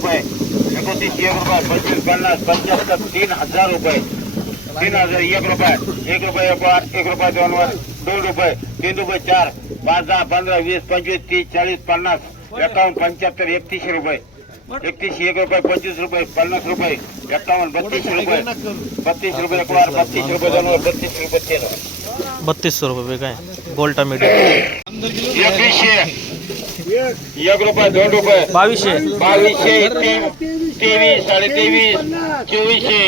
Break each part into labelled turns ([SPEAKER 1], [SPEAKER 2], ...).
[SPEAKER 1] रुपये. एकोणतीस एक रुपये पंचवीस पन्नास पंच्याहत्तर तीन हज़ार रुपये. तीन हज़ार एक रुपये. एक रुपये एक वर एक रुपये दोन रुपये. तीन रुपये चार. पाच दहा पंधरा वीस पंचवीस तीस चाळीस पन्नास. एकावन्न पंच्याहत्तर एकतीसशे रुपये. एकतीसशे एक रुपये पंचवीस रुपये पन्नास रुपये. एकावन्न बत्तीसशे रुपये. बत्तीस रुपये एक वर बत्तीस रुपये दोन वर बत्तीस रुपये तीन
[SPEAKER 2] बत्तीसशे रुपये काय? गोल्टा मीडियम.
[SPEAKER 1] एकवीसशे. एक रुपये दोन रुपये.
[SPEAKER 2] बावीसशे.
[SPEAKER 1] बावीसशे तीन तेवीस साडे तेवीस चोवीसशे.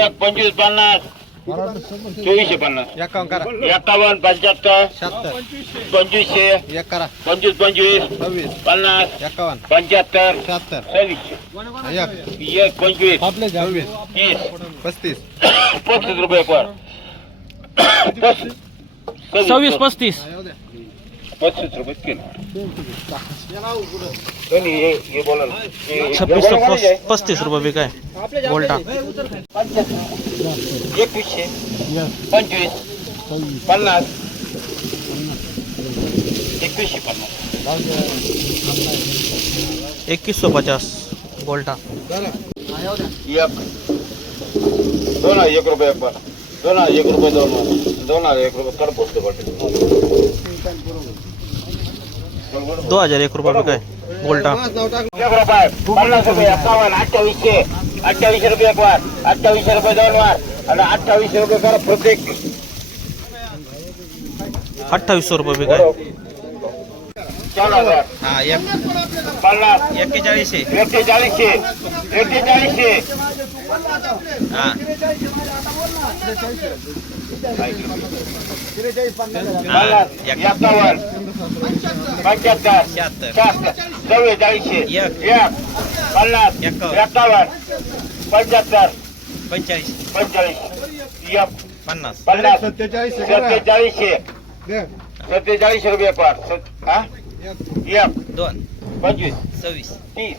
[SPEAKER 1] एक. पंचवीस पन्नास. चोवीसशे पन्नास. एकावन्न पंच्याहत्तर. पंचवीसशे.
[SPEAKER 3] एक करा.
[SPEAKER 1] पंचवीस पंचवीस.
[SPEAKER 3] सव्वीस.
[SPEAKER 1] पन्नास.
[SPEAKER 3] एकावन्न.
[SPEAKER 1] पंच्याहत्तर.
[SPEAKER 3] शहात्तर
[SPEAKER 1] सव्वीसशे.
[SPEAKER 3] एक.
[SPEAKER 1] एक पंचवीस.
[SPEAKER 3] आपले सव्वीस
[SPEAKER 1] तीस.
[SPEAKER 3] पस्तीस.
[SPEAKER 1] पस्तीस रुपये पर.
[SPEAKER 2] सव्वीस. पस्तीस
[SPEAKER 1] रुपये किलो हे हे बोला. हे- हे
[SPEAKER 2] छब्बीस
[SPEAKER 1] ना। हे.
[SPEAKER 2] पस्तीस रुपये बी काय गोल्टा
[SPEAKER 1] एकवीसशे पंचवीस पन्नास। एकवीसशे पन्नास।
[SPEAKER 2] एकवीसशे पचास गोल्टा
[SPEAKER 1] एक दोन एक रुपये पण दोन एक रुपये दोन दोन एक रुपये कर पोचतो
[SPEAKER 2] दो हज़ार एक रुपये काय गोल्टा
[SPEAKER 1] रुपये पन्नास रुपये एकावन्न अठ्ठावीसशे अठ्ठावीसशे रुपये एक वार अठ्ठावीसशे रुपये दोन वार आणि अठ्ठावीसशे रुपये करा प्रत्येक.
[SPEAKER 2] अठ्ठावीसशे रुपये बी काय
[SPEAKER 1] हज़ार.
[SPEAKER 3] हा एक
[SPEAKER 1] पन्नास.
[SPEAKER 3] एक्केचाळीसशे.
[SPEAKER 1] एक्केचाळीसशे. एक्केचाळीसशे.
[SPEAKER 3] हा
[SPEAKER 1] पन्नास एकावन्न पंच्याहत्तर
[SPEAKER 3] शहात्तर
[SPEAKER 1] शहात्तर चव्वेचाळीसशे
[SPEAKER 3] एक.
[SPEAKER 1] एक पन्नास
[SPEAKER 3] एकावन्न.
[SPEAKER 1] एकावन्न पंच्याहत्तर
[SPEAKER 3] पंचेचाळीस
[SPEAKER 1] पंचेचाळीस एक
[SPEAKER 3] पन्नास
[SPEAKER 1] पन्नास सत्तेचाळीसशे सत्तेचाळीसशे रुपये पर. हा एक
[SPEAKER 3] दोन
[SPEAKER 1] पंचवीस
[SPEAKER 3] सव्वीस
[SPEAKER 1] तीस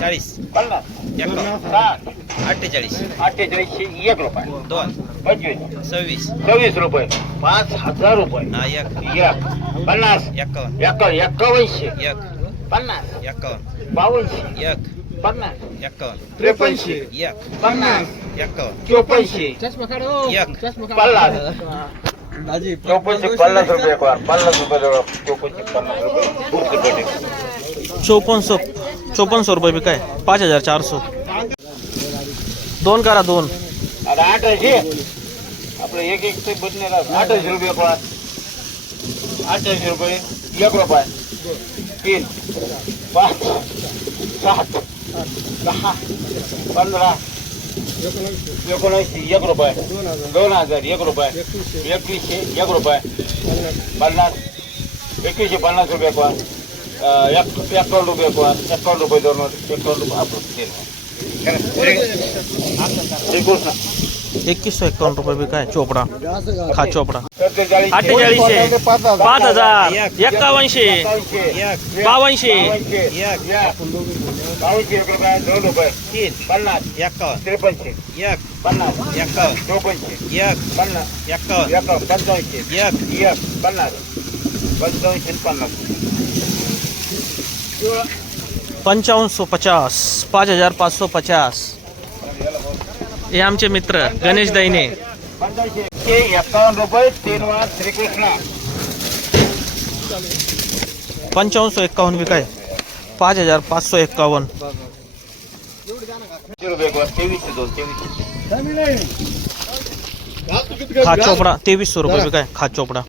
[SPEAKER 3] चाळीस
[SPEAKER 1] पन्नास.
[SPEAKER 3] एकावन्न
[SPEAKER 1] साठ
[SPEAKER 3] अठ्ठेचाळीस.
[SPEAKER 1] अठ्ठेचाळीसशे एक रुपये.
[SPEAKER 3] दोन.
[SPEAKER 1] पंचवीस.
[SPEAKER 3] सव्वीस.
[SPEAKER 1] सव्वीस रुपये. पाच हजार रुपये.
[SPEAKER 3] एक.
[SPEAKER 1] एक. पन्नास.
[SPEAKER 3] एकावन्न.
[SPEAKER 1] एकावन्न एकावन्नशे.
[SPEAKER 3] एक.
[SPEAKER 1] पन्नास.
[SPEAKER 3] एकावन्न.
[SPEAKER 1] बावनशे
[SPEAKER 3] एक.
[SPEAKER 1] पन्नास.
[SPEAKER 3] एकावन्न.
[SPEAKER 1] त्रेपन्नशे.
[SPEAKER 3] एक.
[SPEAKER 1] पन्नास.
[SPEAKER 3] एकावन्न.
[SPEAKER 1] चोपन्नशे.
[SPEAKER 3] एक.
[SPEAKER 1] पन्नास. चौपन्नशे पन्नास रुपये पन्नास रुपये चौपन्नशे पन्नास रुपये. पुढचे
[SPEAKER 2] चौपन्नशे चौपन्नशे रुपये बी काय पाच हज़ार चारशे दोन करा, दोन।
[SPEAKER 1] एक एक रुपये अठराशे रुपये, एक रुपये. तीन एक रुपये. हज़ार, एक एक रुपये. अं, एक एकावन्न रुपये एक वार एकावन्न रुपये दोन वार एकावन्न रुपये आपण तीन श्रीकृष्ण
[SPEAKER 2] एकवीसशे एकावन्न रुपये बी काय चोपडा खा चोपडा अठ्ठेचाळीसशे पाच हज़ार एकावन्नशे बावनशे
[SPEAKER 3] तीन
[SPEAKER 1] पन्नास
[SPEAKER 3] एकावन्न
[SPEAKER 1] त्रेपन्नशे
[SPEAKER 3] एक
[SPEAKER 1] पन्नास
[SPEAKER 3] एकावन्न
[SPEAKER 1] चौपन्नशे
[SPEAKER 3] एक
[SPEAKER 1] पन्नास
[SPEAKER 3] एकावन्न
[SPEAKER 1] एकावन्न पंचावन्नशे
[SPEAKER 3] एक
[SPEAKER 1] एक पन्नास पंचावन्नशे आणि पन्नास
[SPEAKER 2] पंचावन्नशे पचास, पाच हज़ार पाचशे पचास। हे आमचे मित्र, गणेश दैने।
[SPEAKER 1] वार श्रीकृष्ण
[SPEAKER 2] पंचावन्नशे एक्कावन्न बी पाच हज़ार पाचशे एक्कावन्न
[SPEAKER 1] तीनशे रुपये एक वार तेवीसशे दोन तेवीसशे
[SPEAKER 2] खा चोपडा तेवीसशे रुपये बी काय खा चोपडा